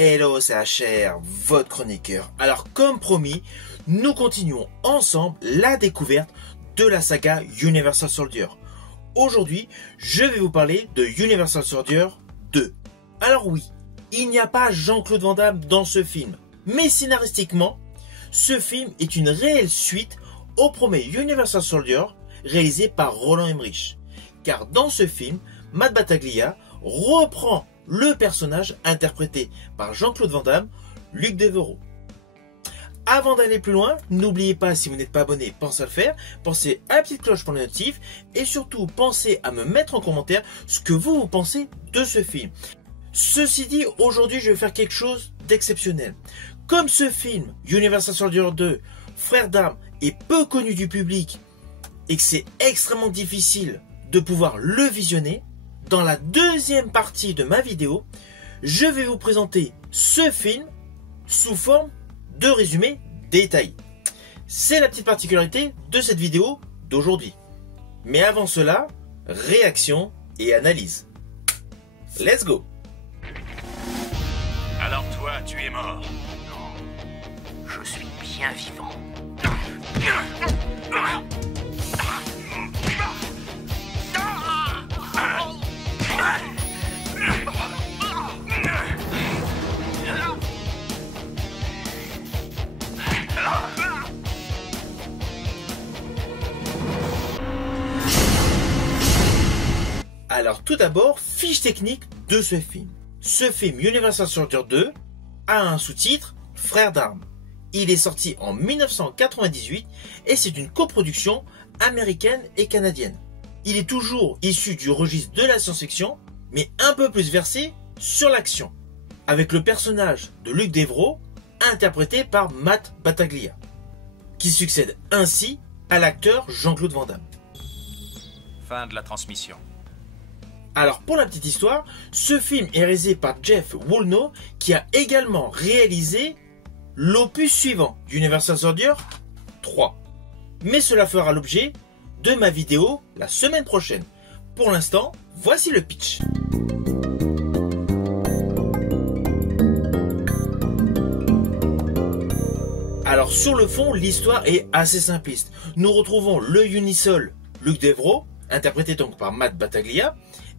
Hello, c'est HR, votre chroniqueur. Alors, comme promis, nous continuons ensemble la découverte de la saga Universal Soldier. Aujourd'hui, je vais vous parler de Universal Soldier 2. Alors oui, il n'y a pas Jean-Claude Van Damme dans ce film, mais scénaristiquement, ce film est une réelle suite au premier Universal Soldier réalisé par Roland Emmerich. Car dans ce film, Matt Battaglia reprend le personnage interprété par Jean-Claude Van Damme, Luc Devereaux. Avant d'aller plus loin, n'oubliez pas, si vous n'êtes pas abonné, pensez à le faire, pensez à la petite cloche pour les notifs et surtout pensez à me mettre en commentaire ce que vous pensez de ce film. Ceci dit, aujourd'hui je vais faire quelque chose d'exceptionnel. Comme ce film, Universal Soldier 2, Frères d'armes, est peu connu du public et que c'est extrêmement difficile de pouvoir le visionner, dans la deuxième partie de ma vidéo, je vais vous présenter ce film sous forme de résumé détaillé. C'est la petite particularité de cette vidéo d'aujourd'hui. Mais avant cela, réaction et analyse. Let's go! Alors toi, tu es mort? Non, je suis bien vivant. Alors tout d'abord, fiche technique de ce film. Ce film Universal Soldier 2 a un sous-titre Frères d'armes. Il est sorti en 1998 et c'est une coproduction américaine et canadienne. Il est toujours issu du registre de la science-fiction, mais un peu plus versé sur l'action, avec le personnage de Luc Devereaux, interprété par Matt Battaglia, qui succède ainsi à l'acteur Jean-Claude Van Damme. Fin de la transmission. Alors pour la petite histoire, ce film est réalisé par Jeff Woolnough, qui a également réalisé l'opus suivant, Universal Soldier 3. Mais cela fera l'objet de ma vidéo la semaine prochaine. Pour l'instant, voici le pitch. Alors sur le fond, l'histoire est assez simpliste. Nous retrouvons le Unisol Luc Devereaux, interprété donc par Matt Battaglia,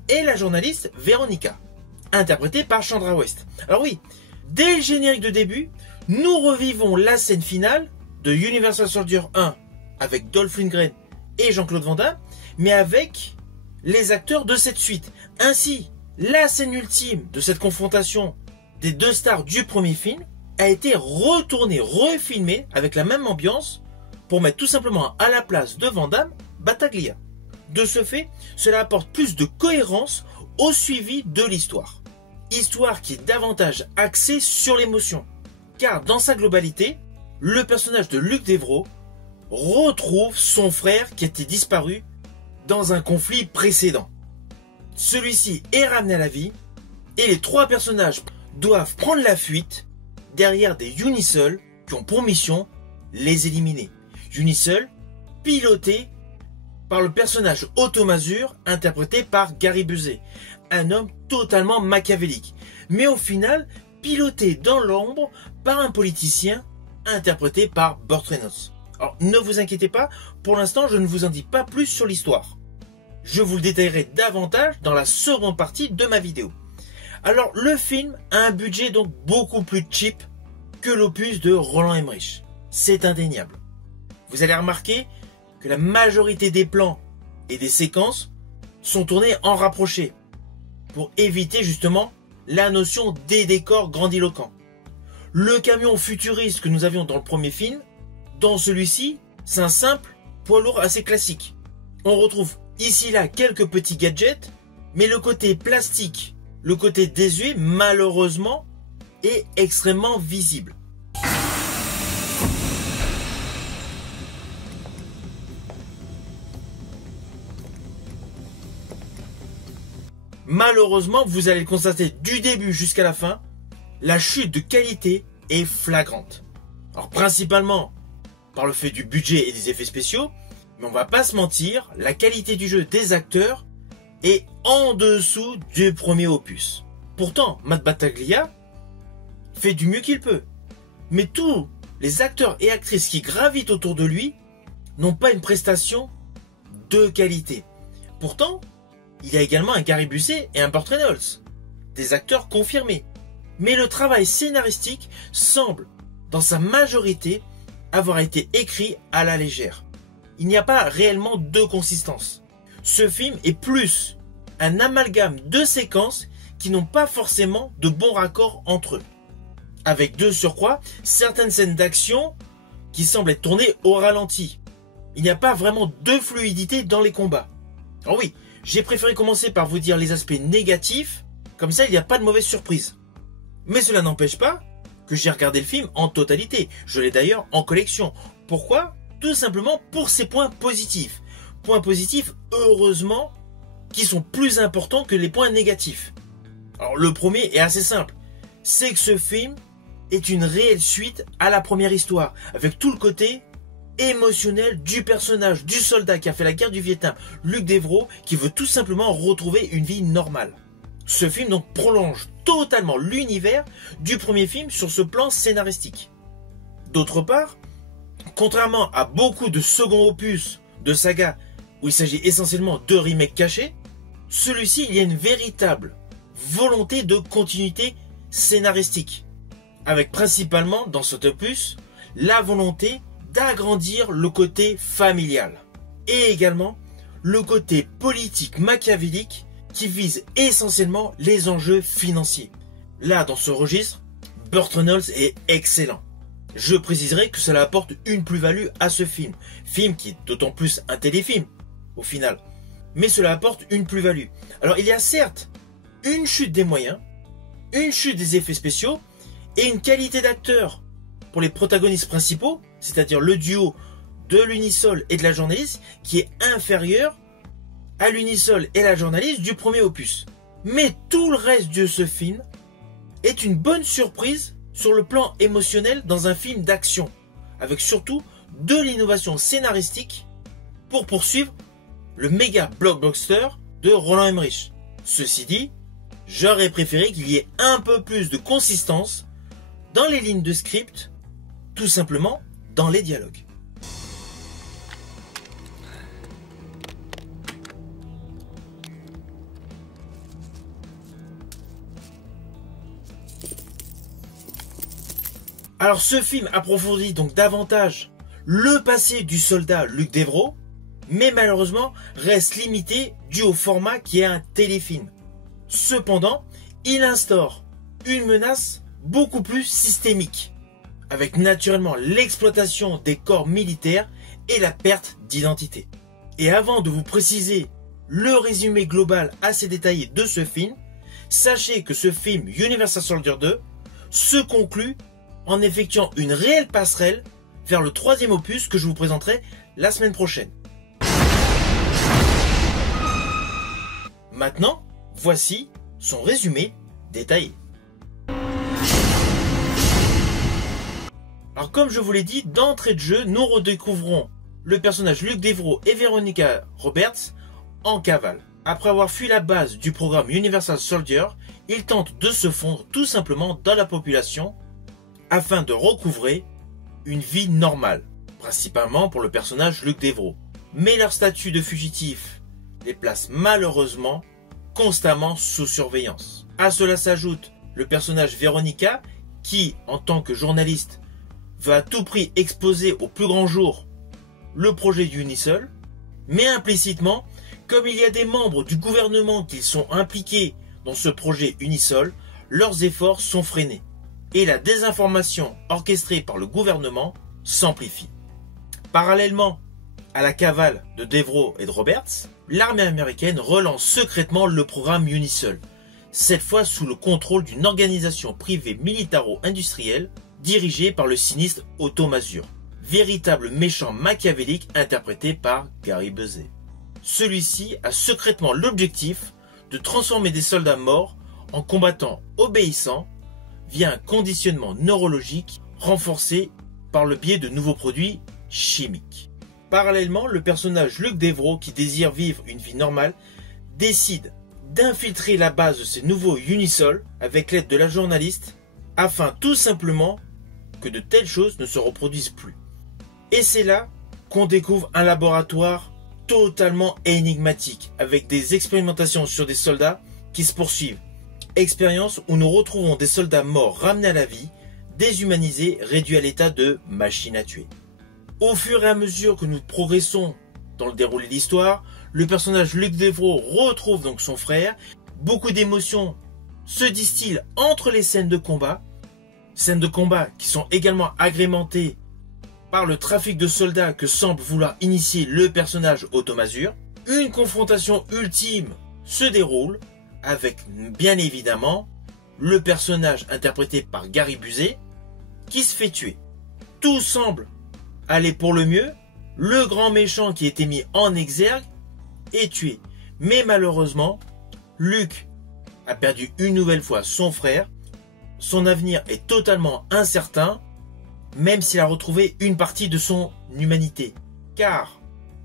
et la journaliste Veronica, interprétée par Chandra West. Alors oui, dès le générique de début, nous revivons la scène finale de Universal Soldier 1 avec Dolph Lundgren et Jean-Claude Van Damme, mais avec les acteurs de cette suite. Ainsi, la scène ultime de cette confrontation des deux stars du premier film a été retournée, refilmée avec la même ambiance pour mettre tout simplement à la place de Van Damme, Battaglia. De ce fait, cela apporte plus de cohérence au suivi de l'histoire. Histoire qui est davantage axée sur l'émotion. Car dans sa globalité, le personnage de Luc Devereaux retrouve son frère qui était disparu dans un conflit précédent. Celui-ci est ramené à la vie et les trois personnages doivent prendre la fuite derrière des Unisol qui ont pour mission les éliminer. Unisol piloté par le personnage Otto Mazur, interprété par Gary Busey, un homme totalement machiavélique, mais au final piloté dans l'ombre par un politicien interprété par Burt Reynolds. Alors ne vous inquiétez pas, pour l'instant je ne vous en dis pas plus sur l'histoire. Je vous le détaillerai davantage dans la seconde partie de ma vidéo. Alors le film a un budget donc beaucoup plus cheap que l'opus de Roland Emmerich. C'est indéniable. Vous allez remarquer que la majorité des plans et des séquences sont tournés en rapproché pour éviter justement la notion des décors grandiloquents. Le camion futuriste que nous avions dans le premier film, dans celui-ci, c'est un simple poids lourd assez classique. On retrouve ici là quelques petits gadgets, mais le côté plastique, le côté désuet, malheureusement, est extrêmement visible. Malheureusement, vous allez le constater du début jusqu'à la fin, la chute de qualité est flagrante. Alors principalement par le fait du budget et des effets spéciaux, mais on va pas se mentir, la qualité du jeu des acteurs est en dessous du premier opus. Pourtant, Matt Battaglia fait du mieux qu'il peut. Mais tous les acteurs et actrices qui gravitent autour de lui n'ont pas une prestation de qualité. Pourtant, il y a également un Gary Busey et un Burt Reynolds, des acteurs confirmés. Mais le travail scénaristique semble, dans sa majorité, avoir été écrit à la légère. Il n'y a pas réellement de consistance. Ce film est plus un amalgame de séquences qui n'ont pas forcément de bons raccords entre eux. Avec de surcroît, certaines scènes d'action qui semblent être tournées au ralenti. Il n'y a pas vraiment de fluidité dans les combats. Alors oui, j'ai préféré commencer par vous dire les aspects négatifs, comme ça il n'y a pas de mauvaise surprise. Mais cela n'empêche pas que j'ai regardé le film en totalité. Je l'ai d'ailleurs en collection. Pourquoi ? Tout simplement pour ses points positifs. Points positifs, heureusement, qui sont plus importants que les points négatifs. Alors le premier est assez simple. C'est que ce film est une réelle suite à la première histoire. Avec tout le côté émotionnel du personnage, du soldat qui a fait la guerre du Vietnam, Luc Devro, qui veut tout simplement retrouver une vie normale. Ce film donc prolonge totalement l'univers du premier film sur ce plan scénaristique. D'autre part, contrairement à beaucoup de second opus de saga où il s'agit essentiellement de remakes cachés, celui-ci il y a une véritable volonté de continuité scénaristique, avec principalement dans cet opus la volonté d'agrandir le côté familial et également le côté politique machiavélique qui vise essentiellement les enjeux financiers. Là, dans ce registre, Burt Reynolds est excellent. Je préciserai que cela apporte une plus-value à ce film. Film qui est d'autant plus un téléfilm, au final. Mais cela apporte une plus-value. Alors, il y a certes une chute des moyens, une chute des effets spéciaux et une qualité d'acteur pour les protagonistes principaux, c'est-à-dire le duo de l'Unisol et de la journaliste, qui est inférieur à l'Unisol et la journaliste du premier opus. Mais tout le reste de ce film est une bonne surprise sur le plan émotionnel dans un film d'action, avec surtout de l'innovation scénaristique pour poursuivre le méga blockbuster de Roland Emmerich. Ceci dit, j'aurais préféré qu'il y ait un peu plus de consistance dans les lignes de script, tout simplement dans les dialogues. Alors ce film approfondit donc davantage le passé du soldat Luc Devro, mais malheureusement reste limité dû au format qui est un téléfilm. Cependant, il instaure une menace beaucoup plus systémique, avec naturellement l'exploitation des corps militaires et la perte d'identité. Et avant de vous préciser le résumé global assez détaillé de ce film, sachez que ce film Universal Soldier 2 se conclut en effectuant une réelle passerelle vers le troisième opus que je vous présenterai la semaine prochaine. Maintenant, voici son résumé détaillé. Alors comme je vous l'ai dit, d'entrée de jeu, nous redécouvrons le personnage Luc Devro et Veronica Roberts en cavale. Après avoir fui la base du programme Universal Soldier, ils tentent de se fondre tout simplement dans la population afin de recouvrer une vie normale, principalement pour le personnage Luc Devro. Mais leur statut de fugitif les place malheureusement constamment sous surveillance. À cela s'ajoute le personnage Veronica qui, en tant que journaliste, veut à tout prix exposer au plus grand jour le projet d'Unisol, mais implicitement, comme il y a des membres du gouvernement qui sont impliqués dans ce projet Unisol, leurs efforts sont freinés et la désinformation orchestrée par le gouvernement s'amplifie. Parallèlement à la cavale de Devro et de Roberts, l'armée américaine relance secrètement le programme Unisol, cette fois sous le contrôle d'une organisation privée militaro-industrielle dirigée par le sinistre Otto Masur, véritable méchant machiavélique interprété par Gary Busey. Celui-ci a secrètement l'objectif de transformer des soldats morts en combattants obéissants via un conditionnement neurologique renforcé par le biais de nouveaux produits chimiques. Parallèlement, le personnage Luc Devro, qui désire vivre une vie normale, décide d'infiltrer la base de ces nouveaux Unisol avec l'aide de la journaliste afin tout simplement que de telles choses ne se reproduisent plus. Et c'est là qu'on découvre un laboratoire totalement énigmatique, avec des expérimentations sur des soldats qui se poursuivent. Expérience où nous retrouvons des soldats morts ramenés à la vie, déshumanisés, réduits à l'état de machines à tuer. Au fur et à mesure que nous progressons dans le déroulé de l'histoire, le personnage Luc Devro retrouve donc son frère. Beaucoup d'émotions se distillent entre les scènes de combat qui sont également agrémentées par le trafic de soldats que semble vouloir initier le personnage Otto Masur. Une confrontation ultime se déroule avec bien évidemment le personnage interprété par Gary Busey qui se fait tuer. Tout semble aller pour le mieux, le grand méchant qui était mis en exergue est tué. Mais malheureusement, Luc a perdu une nouvelle fois son frère, son avenir est totalement incertain, même s'il a retrouvé une partie de son humanité. Car,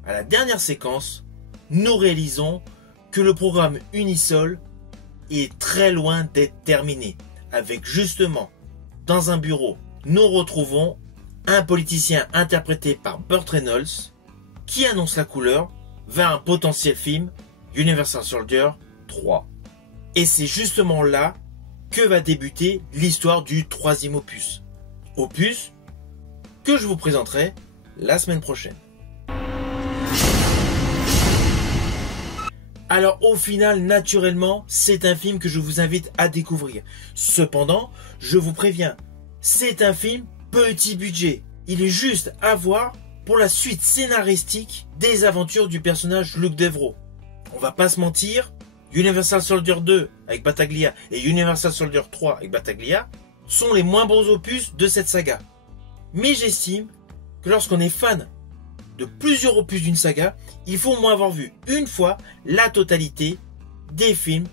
à la dernière séquence, nous réalisons que le programme Unisol est très loin d'être terminé. Avec justement, dans un bureau, nous retrouvons un politicien interprété par Burt Reynolds qui annonce la couleur vers un potentiel film Universal Soldier 3. Et c'est justement là que va débuter l'histoire du troisième opus. Opus que je vous présenterai la semaine prochaine. Alors au final, naturellement, c'est un film que je vous invite à découvrir. Cependant, je vous préviens, c'est un film petit budget. Il est juste à voir pour la suite scénaristique des aventures du personnage Luc Devro. On va pas se mentir, Universal Soldier 2 avec Battaglia et Universal Soldier 3 avec Battaglia sont les moins bons opus de cette saga. Mais j'estime que lorsqu'on est fan de plusieurs opus d'une saga, il faut au moins avoir vu une fois la totalité des films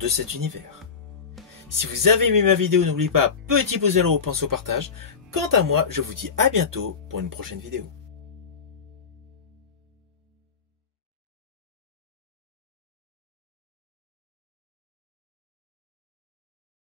de cet univers. Si vous avez aimé ma vidéo, n'oubliez pas, petit pouce vers le haut, pensez au partage. Quant à moi, je vous dis à bientôt pour une prochaine vidéo.